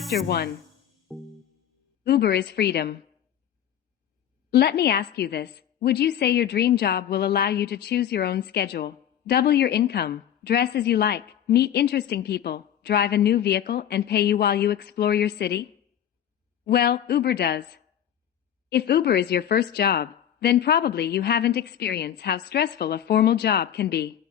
Chapter 1. Uber is freedom. Let me ask you this. Would you say your dream job will allow you to choose your own schedule, double your income, dress as you like, meet interesting people, drive a new vehicle, and pay you while you explore your city? Well, Uber does. If Uber is your first job, then probably you haven't experienced how stressful a formal job can be.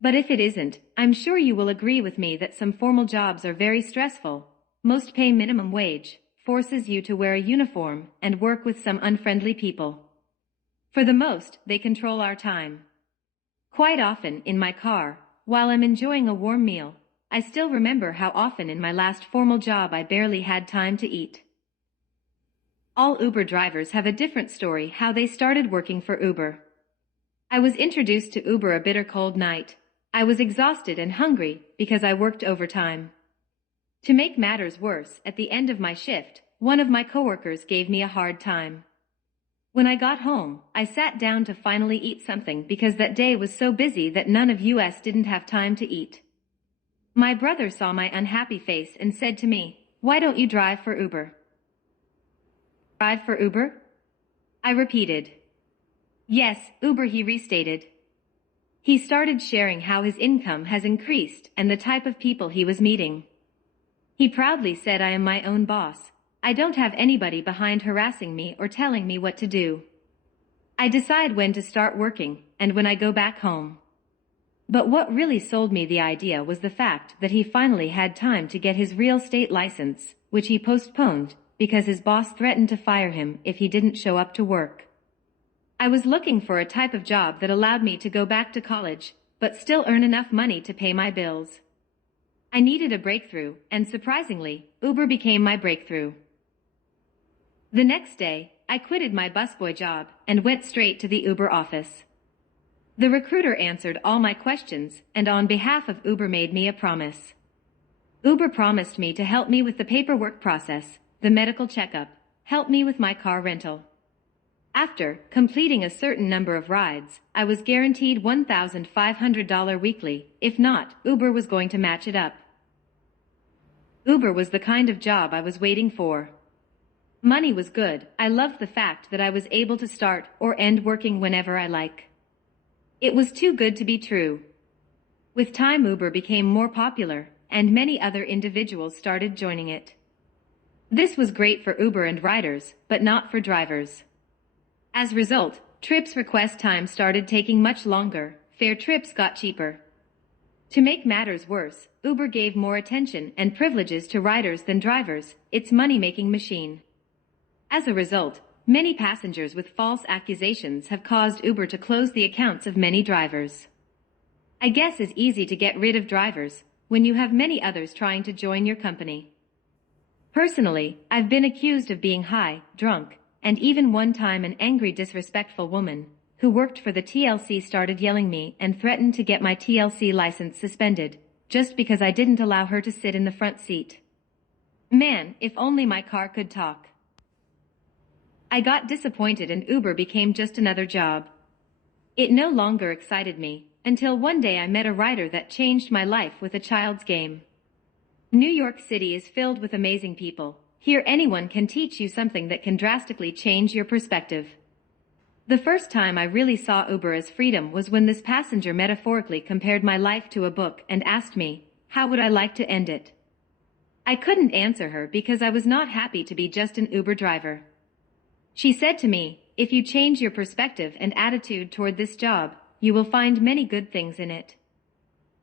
But if it isn't, I'm sure you will agree with me that some formal jobs are very stressful. Most pay minimum wage, forces you to wear a uniform, and work with some unfriendly people. For the most, they control our time. Quite often, in my car, while I'm enjoying a warm meal, I still remember how often in my last formal job I barely had time to eat. All Uber drivers have a different story how they started working for Uber. I was introduced to Uber a bitter cold night. I was exhausted and hungry because I worked overtime. To make matters worse, at the end of my shift, one of my coworkers gave me a hard time. When I got home, I sat down to finally eat something because that day was so busy that none of us didn't have time to eat. My brother saw my unhappy face and said to me, "Why don't you drive for Uber?" "Drive for Uber?" I repeated. "Yes, Uber," he restated. He started sharing how his income has increased and the type of people he was meeting. He proudly said, "I am my own boss. I don't have anybody behind harassing me or telling me what to do. I decide when to start working and when I go back home." But what really sold me the idea was the fact that he finally had time to get his real estate license, which he postponed because his boss threatened to fire him if he didn't show up to work. I was looking for a type of job that allowed me to go back to college, but still earn enough money to pay my bills. I needed a breakthrough, and surprisingly, Uber became my breakthrough. The next day, I quitted my busboy job and went straight to the Uber office. The recruiter answered all my questions, and on behalf of Uber made me a promise. Uber promised me to help me with the paperwork process, the medical checkup, help me with my car rental. After completing a certain number of rides, I was guaranteed $1,500 weekly. If not, Uber was going to match it up. Uber was the kind of job I was waiting for. Money was good. I loved the fact that I was able to start or end working whenever I like. It was too good to be true. With time, Uber became more popular, and many other individuals started joining it. This was great for Uber and riders, but not for drivers. As a result, trips request time started taking much longer, fare trips got cheaper. To make matters worse, Uber gave more attention and privileges to riders than drivers, its money-making machine. As a result, many passengers with false accusations have caused Uber to close the accounts of many drivers. I guess it's easy to get rid of drivers when you have many others trying to join your company. Personally, I've been accused of being high, drunk, and even one time an angry, disrespectful woman who worked for the TLC started yelling me and threatened to get my TLC license suspended just because I didn't allow her to sit in the front seat. Man, if only my car could talk. I got disappointed and Uber became just another job. It no longer excited me until one day I met a rider that changed my life with a child's game. New York City is filled with amazing people. Here anyone can teach you something that can drastically change your perspective. The first time I really saw Uber as freedom was when this passenger metaphorically compared my life to a book and asked me, how would I like to end it? I couldn't answer her because I was not happy to be just an Uber driver. She said to me, if you change your perspective and attitude toward this job, you will find many good things in it.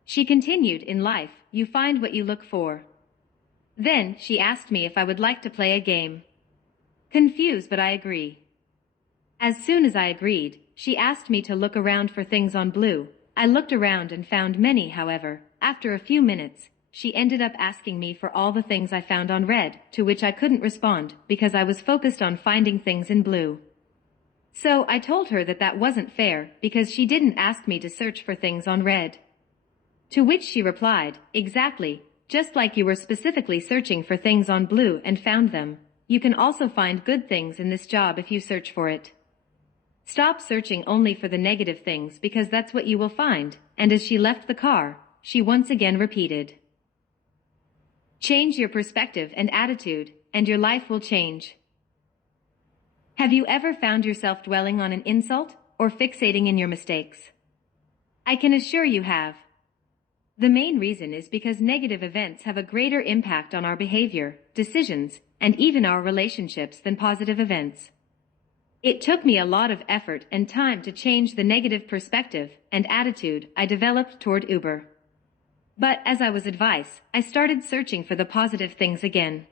She continued, in life, you find what you look for. Then, she asked me if I would like to play a game. Confused, but I agree. As soon as I agreed, she asked me to look around for things on blue. I looked around and found many, however, after a few minutes, she ended up asking me for all the things I found on red, to which I couldn't respond because I was focused on finding things in blue. So I told her that that wasn't fair because she didn't ask me to search for things on red. To which she replied, exactly. Just like you were specifically searching for things on blue and found them, you can also find good things in this job if you search for it. Stop searching only for the negative things because that's what you will find. And as she left the car, she once again repeated, Change your perspective and attitude, and your life will change. Have you ever found yourself dwelling on an insult or fixating in your mistakes? I can assure you have. The main reason is because negative events have a greater impact on our behavior, decisions, and even our relationships than positive events. It took me a lot of effort and time to change the negative perspective and attitude I developed toward Uber. But as I was advised, I started searching for the positive things again.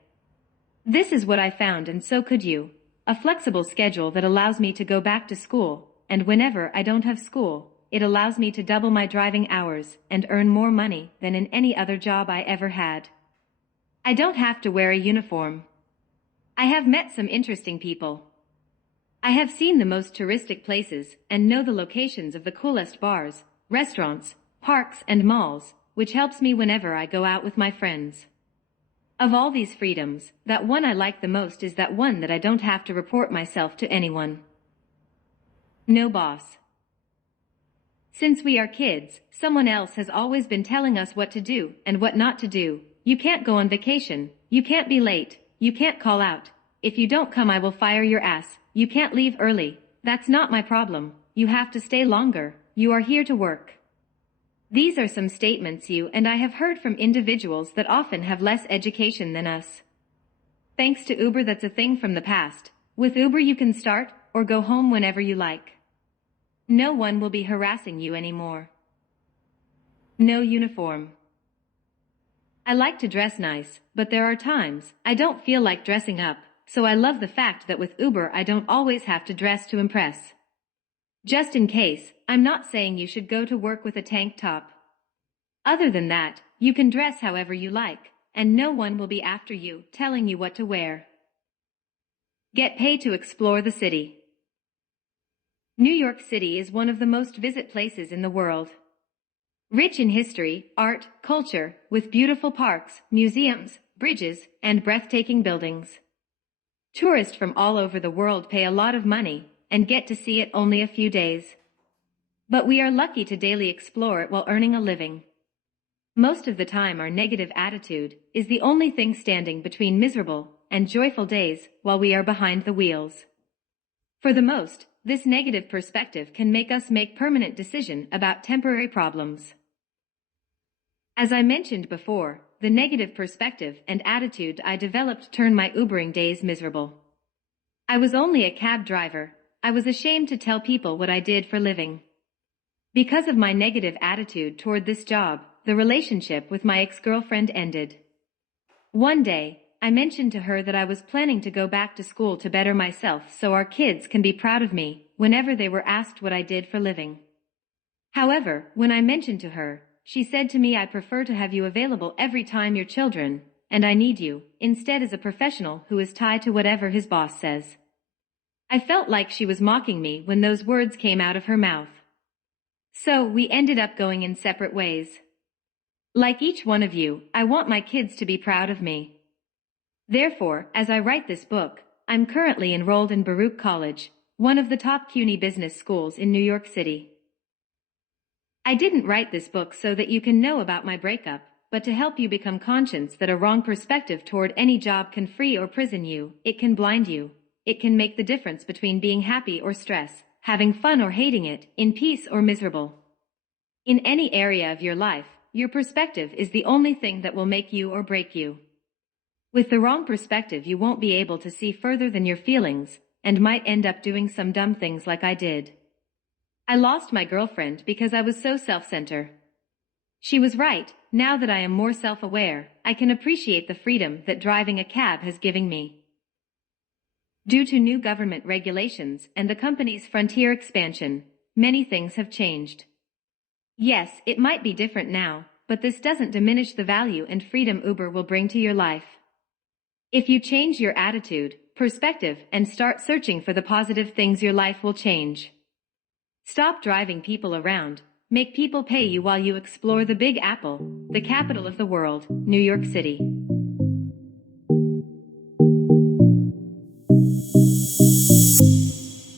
This is what I found, and so could you. A flexible schedule that allows me to go back to school, and whenever I don't have school, it allows me to double my driving hours and earn more money than in any other job I ever had. I don't have to wear a uniform. I have met some interesting people. I have seen the most touristic places and know the locations of the coolest bars, restaurants, parks, and malls, which helps me whenever I go out with my friends. Of all these freedoms, that one I like the most is that one that I don't have to report myself to anyone. No boss. Since we are kids, someone else has always been telling us what to do and what not to do. You can't go on vacation. You can't be late. You can't call out. If you don't come, I will fire your ass. You can't leave early. That's not my problem. You have to stay longer. You are here to work. These are some statements you and I have heard from individuals that often have less education than us. Thanks to Uber, that's a thing from the past. With Uber you can start or go home whenever you like. No one will be harassing you anymore. No uniform. I like to dress nice, but there are times I don't feel like dressing up, so I love the fact that with Uber I don't always have to dress to impress. Just in case, I'm not saying you should go to work with a tank top. Other than that, you can dress however you like, and no one will be after you, telling you what to wear. Get paid to explore the city. New York City is one of the most visited places in the world. Rich in history, art, culture, with beautiful parks, museums, bridges, and breathtaking buildings. Tourists from all over the world pay a lot of money and get to see it only a few days. But we are lucky to daily explore it while earning a living. Most of the time our negative attitude is the only thing standing between miserable and joyful days while we are behind the wheels. For the most, this negative perspective can make us make permanent decisions about temporary problems. As I mentioned before, the negative perspective and attitude I developed turned my Ubering days miserable. I was only a cab driver. I was ashamed to tell people what I did for a living. Because of my negative attitude toward this job, the relationship with my ex-girlfriend ended. One day, I mentioned to her that I was planning to go back to school to better myself so our kids can be proud of me whenever they were asked what I did for a living. However, when I mentioned to her, she said to me, I prefer to have you available every time your children, and I need you, instead as a professional who is tied to whatever his boss says. I felt like she was mocking me when those words came out of her mouth. So we ended up going in separate ways. Like each one of you, I want my kids to be proud of me. Therefore, as I write this book, I'm currently enrolled in Baruch College, one of the top CUNY business schools in New York City. I didn't write this book so that you can know about my breakup, but to help you become conscious that a wrong perspective toward any job can free or prison you, it can blind you. It can make the difference between being happy or stress, having fun or hating it, in peace or miserable. In any area of your life, your perspective is the only thing that will make you or break you. With the wrong perspective, you won't be able to see further than your feelings, and might end up doing some dumb things like I did. I lost my girlfriend because I was so self-centered. She was right. Now that I am more self-aware, I can appreciate the freedom that driving a cab has given me. Due to new government regulations and the company's frontier expansion, many things have changed. Yes, it might be different now, but this doesn't diminish the value and freedom Uber will bring to your life. If you change your attitude, perspective, and start searching for the positive things, your life will change. Stop driving people around. Make people pay you while you explore the Big Apple, the capital of the world, New York City.